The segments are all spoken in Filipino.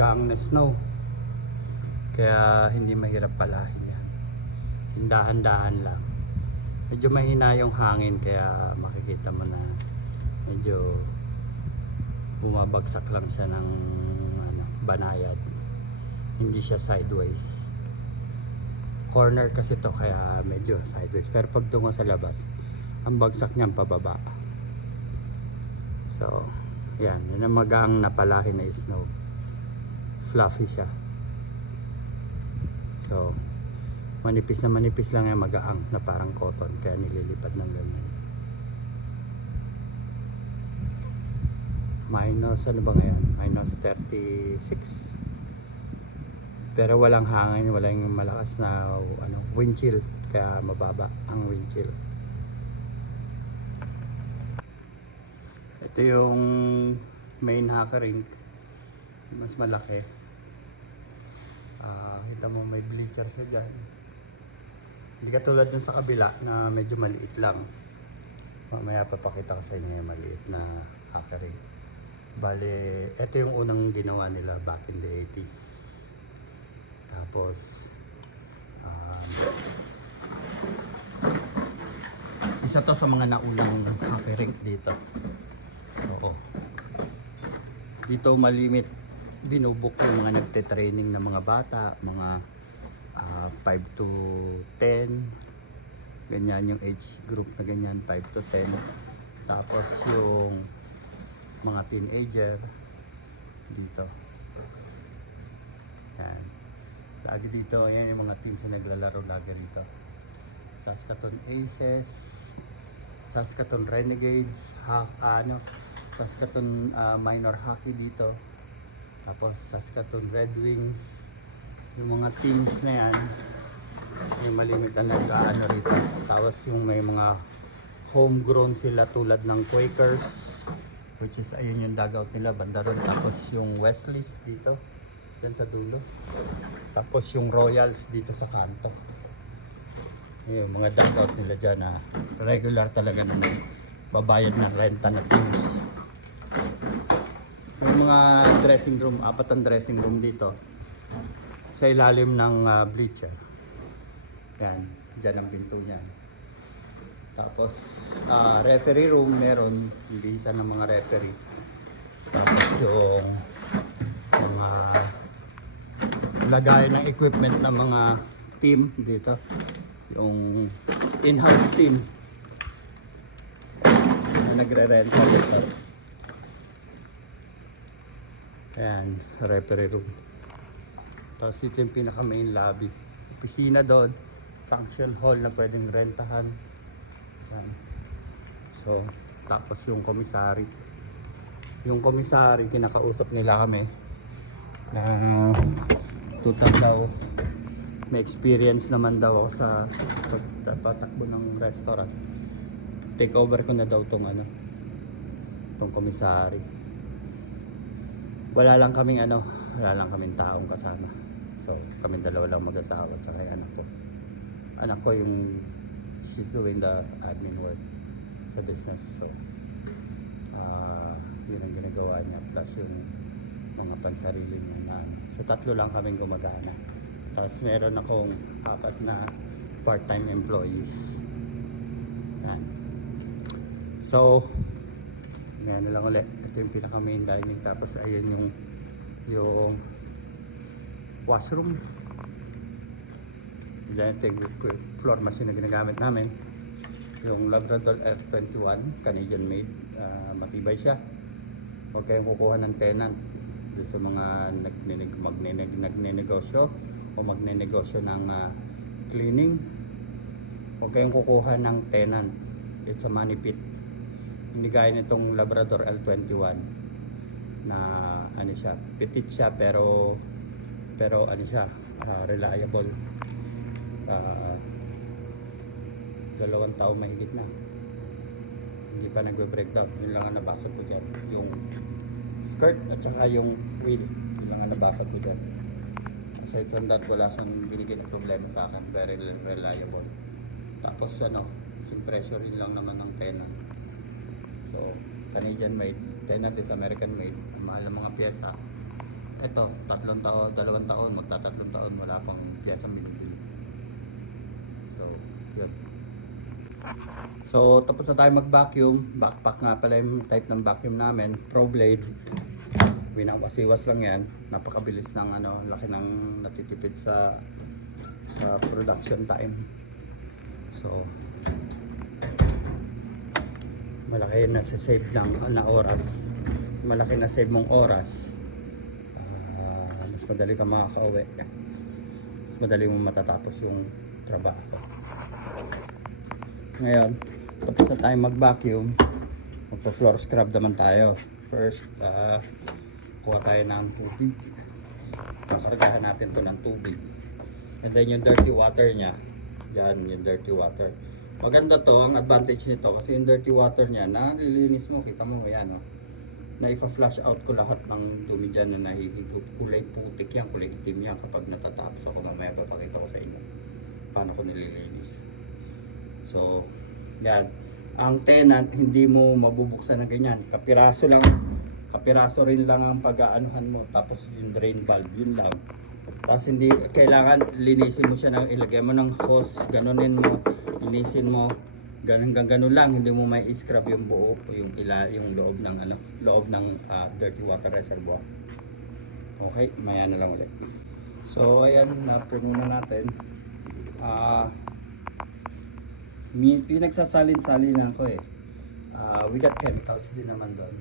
magaang na snow, kaya hindi mahirap palahin yan. Hindahan-dahan lang. Medyo mahina yung hangin, kaya makikita mo na medyo bumabagsak lang siya ng banayad, hindi siya sideways. Corner kasi to, kaya medyo sideways, pero pag dungo sa labas ang bagsak niyan pababa. So yan ang magaang napalahin na snow. Fluffy siya, so manipis lang yung magaang na parang cotton, kaya nililipad ng ganyan. Minus ano ba ngayon? Minus 36, pero walang hangin, walang malakas na wind chill, kaya mababa ang wind chill. Ito yung main haka rink, mas malaki. Kita mo may bleacher siya dyan, hindi katulad dun sa kabila na medyo maliit lang. Mamaya papakita ko sa inyo yung maliit na haka rink. Bale, ito yung unang ginawa nila back in the 80s. Tapos isa to sa mga naunang haka rink dito. Oo. Dito malimit binubuk yung mga nagte-training na mga bata, mga 5 to 10, ganyan yung age group na ganyan, 5 to 10. Tapos yung mga teenager dito, yan lagi dito. Yan yung mga teams na naglalaro lagi dito: Saskatoon Aces, Saskatoon Renegades, Saskatoon minor hockey dito, tapos Saskatoon Red Wings. Yung mga teams na yan yung malimit na nag-ano rito. Tapos yung may mga homegrown sila tulad ng Quakers, which is ayun yung dugout nila banda ron. Tapos yung Wesleys dito dyan sa dulo, tapos yung Royals dito sa kanto. Yung mga dugout nila dyan na regular talaga na babayad ng renta na teams. Yung mga dressing room, 4 ang dressing room dito sa ilalim ng bleacher. Yan, dyan ang pinto niyan. Tapos referee room meron, hindi isa ng mga referee. Tapos yung mga lagay ng equipment ng mga team dito, yung in-house team na nagre-renta dito. Ayan, sa referee room. Tapos dito yung pinaka main lobby, opisina doon, function hall na pwedeng rentahan. Ayan. So tapos yung commissary, kinakausap nila kami na total daw may experience naman daw sa patakbo ng restaurant. Take over ko na daw tong commissary. Wala lang kaming taong kasama. So kaming dalawa lang mag-asawa, tsaka yung anak ko yung she's doing the admin work sa business. So yun ang ginagawa niya, plus yung mga pansarili niya na so 3 lang kaming gumagana. Tapos meron akong 4 na part-time employees. Yan. So yan na lang ulit. Ito yung pinaka main dining. Tapos ayun yung washroom. Diyan ito yung floor machine na ginagamit namin, yung Labrador F21 Canadian made. Matibay siya. Huwag kayong kukuha ng tenant doon sa mga nagnenegosyo o magnenegosyo ng cleaning. Huwag kayong kukuha ng tenant, it's a money pit. Hindi gaya nitong Labrador L21 na siya, petit siya, pero reliable. 2 taon mahigit na, hindi pa nagbe-breakdown. Yun lang ang nabasag ko dyan, yung skirt at saka yung wheel. Yun lang ang nabasag ko dyan. Aside from that, wala siyang binigay na problema sa akin. Very reliable. Tapos yung pressure yun lang naman ng tenant. So Canadian made, tenant is American made. Ang mahal ng mga pyesa. Ito, 3 taon, 2 taon, magta 3 taon, wala pang piyesang binibili. So, yun. So, tapos na tayo mag-vacuum. Backpack nga pala yung type ng vacuum namin. Pro Blade. Winang-wasiwas lang yan. Napakabilis ng laki ng natitipid sa production time. So, malaki na save lang na oras. Malaki na save mong oras. Mas madali ka makaka-uwi. Mas madali mo matatapos yung trabaho. Ngayon, tapos na tayo mag-vacuum. Magpa-floor scrub naman tayo. First, kuha tayo ng tubig. Kakargahan natin to ng tubig. And then yung dirty water nya. Yan, yung dirty water. Maganda to, ang advantage nito kasi yung dirty water nya, nalilinis mo, kita mo, yan na ipa-flush out ko lahat ng dumi dyan na nahihigop. Kulay putik yan, kulay itim yan kapag natatapos ako. Mamaya papakita ko sa inyo paano ko nililinis. So, yan. Ang tenant, hindi mo mabubuksan ng ganyan. Kapiraso rin lang ang pag-aanuhan mo. Tapos yung drain valve, yun lang. Tapos hindi, kailangan linisin mo siya, ilagay mo ng hose, ganunin mo, linisin mo. Ganun lang, hindi mo may scrub yung buo, yung loob ng dirty water reservoir. Okay, maya na lang ulit. So, ayan, napuno na natin. Pinagsasalin-salin ko eh. We got chemicals din naman doon.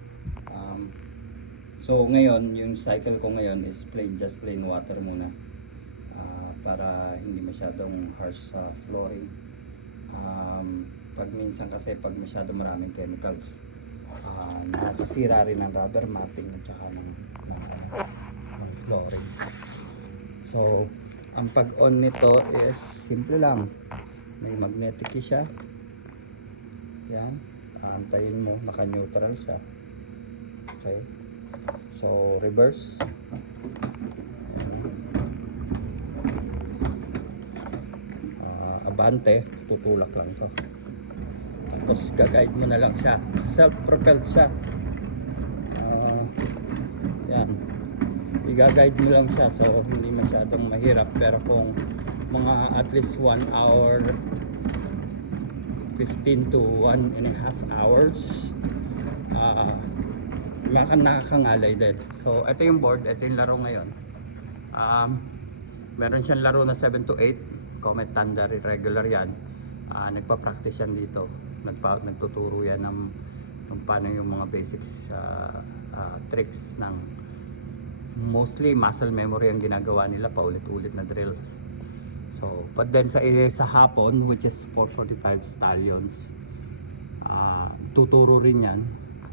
So ngayon, yung cycle ko ngayon is just plain water muna. Para hindi masyadong harsh sa flooring. Pag minsan kasi pag masyado maraming chemicals, nakakasira rin ng rubber matting at saka ng flooring. So, ang pag-on nito is simple lang. May magnetic key siya. Yan. Aantayin mo, naka-neutral siya. Okay. So, reverse. Abante, tutulak lang to. Tapos gaguide mo na lang siya. Self-propelled siya. Yan. I-guide mo lang siya, so hindi masyadong mahirap. Pero kung mga at least 1 hour 15 to 1.5 hours nakakangalay din. So ito yung board, ito yung laro ngayon. Meron siyang laro na 7 to 8 Comet Thunder, regular yan. Nagpa-practice yan dito, nagtuturo yan ng paano yung mga basics tricks ng mostly muscle memory ang ginagawa nila, paulit-ulit na drills. So, but then sa hapon, which is 4:45 Stallions, tuturo rin yan.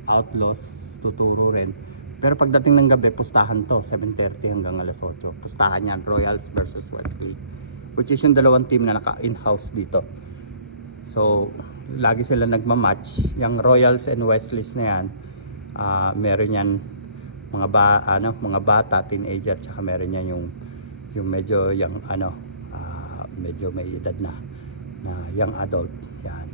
Outlaws, tuturo rin. Pero pagdating ng gabi, pustahan to, 7:30 hanggang alas 8. Pustahan yan, Royals versus Wesley. Which is yung dalawang team na naka-in-house dito. So, lagi sila nagmamatch. Yung Royals and Wesleys na yan, meron yan mga bata, teenager, tsaka meron yan yung medyo medyo may edad na young adult. Yan.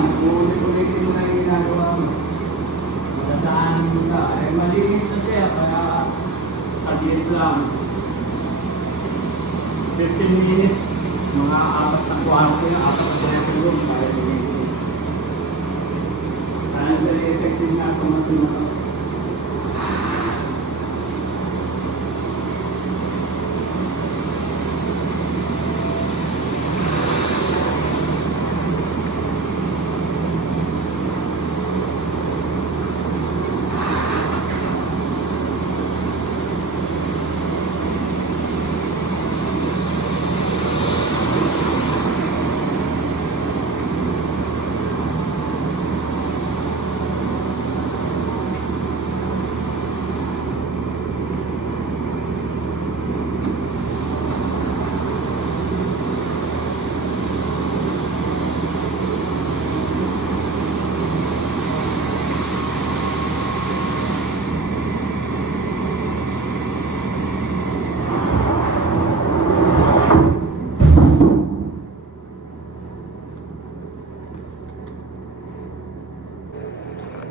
lang, ulit-ulitin mo na yung ginagawa mo. Maladaanin mo na. Eh, malinis na siya, kaya saglit lang. 15 minutes, mga 4 na kwarto na, 4 na dressing room, kaya dinilis. Kaya very effective na ito matulungan.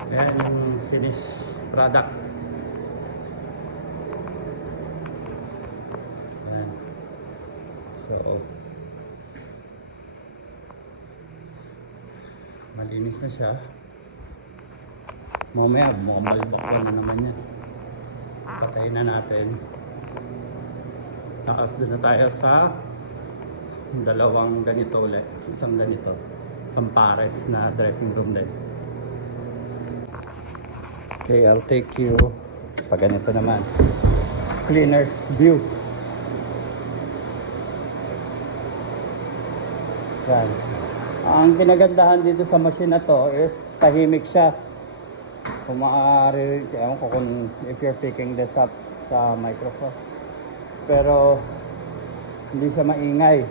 Ayan yung finished product. Ayan. So, malinis na siya. Mamaya, malbakwan na naman yan. Patayin na natin. Taas doon na tayo sa dalawang ganito ulit. Isang ganito. Isang pares na dressing room din. Okay, I'll take you pag ganito naman. Cleaner's view. Yan. Ang pinagandahan dito sa machine na to is tahimik siya. Kung maaari, ewan ko kung if you're picking this up sa microphone. Pero hindi siya maingay.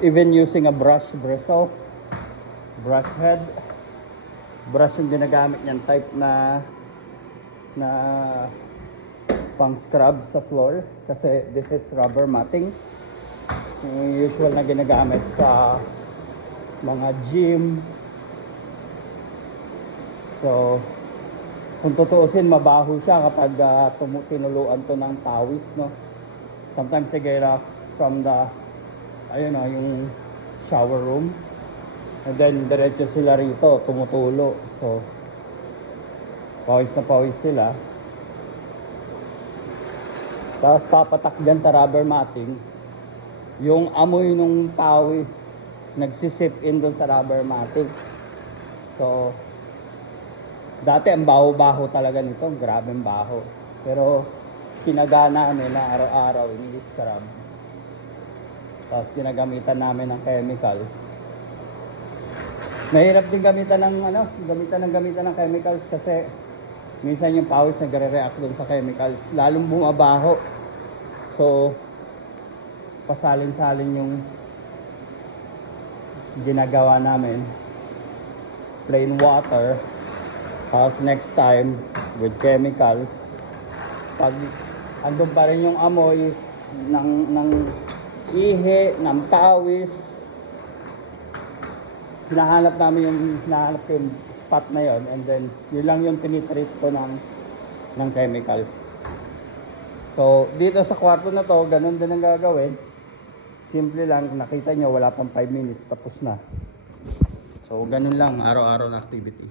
Even using a brush bristle, brush head, brush yung ginagamit niyan type na pang scrub sa floor kasi this is rubber matting, yung usual na ginagamit sa mga gym. So kung tutuusin, mabaho siya kapag tinuluan to ng pawis, no? Sometimes they get from the yung shower room, and then diretso sila rito tumutulo. So pawis na pawis sila. Tapos papatak dyan sa rubber matting. Yung amoy nung pawis nagsisip in doon sa rubber matting. So dati ang baho-baho talaga nito, grabeng baho. Pero sinagana nila araw-araw ini-scrub. Tapos ginagamitan namin ng chemicals. Mahirap din gamitan ng chemicals kasi minsan yung pawis nagre-react doon sa chemicals, lalong bumabaho. So pasalin-salin yung ginagawa namin. Plain water. Tapos next time with chemicals. Pag andun pa rin yung amoy ng ihi, ng pawis, hinahanap namin yung spot na yon, and then yun lang yung tinitreat ko ng chemicals. So dito sa kwarto na to, ganun din ang gagawin. Simple lang, nakita nyo wala pang 5 minutes tapos na. So ganun lang, araw-araw na activity.